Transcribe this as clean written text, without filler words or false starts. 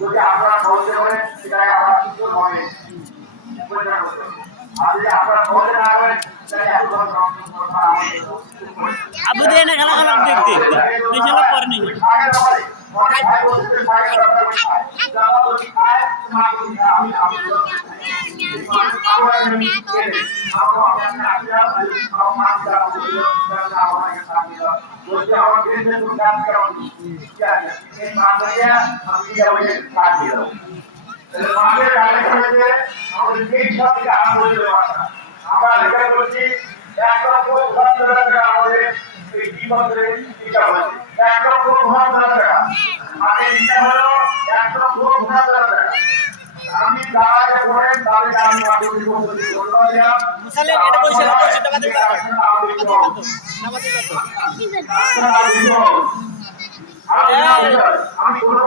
যদি আপনারা বলতে পারেন সেটাই আমরা কিছু হবে আবু দিয়ে না খেলা খেলা দেখতে পেছনে পরে নেই আমরা লেখা করছি 1,72,000 টাকা আমাদের এই বছরে টিকা হয়েছে 1,72,000 টাকা আমাদের টিকা হলো 1,72,000 টাকা আমি যারা করেন তাদের আমি আপনাদের ধন্যবাদ মুসালে এটা কইছে টাকা দিতে আমি কোনো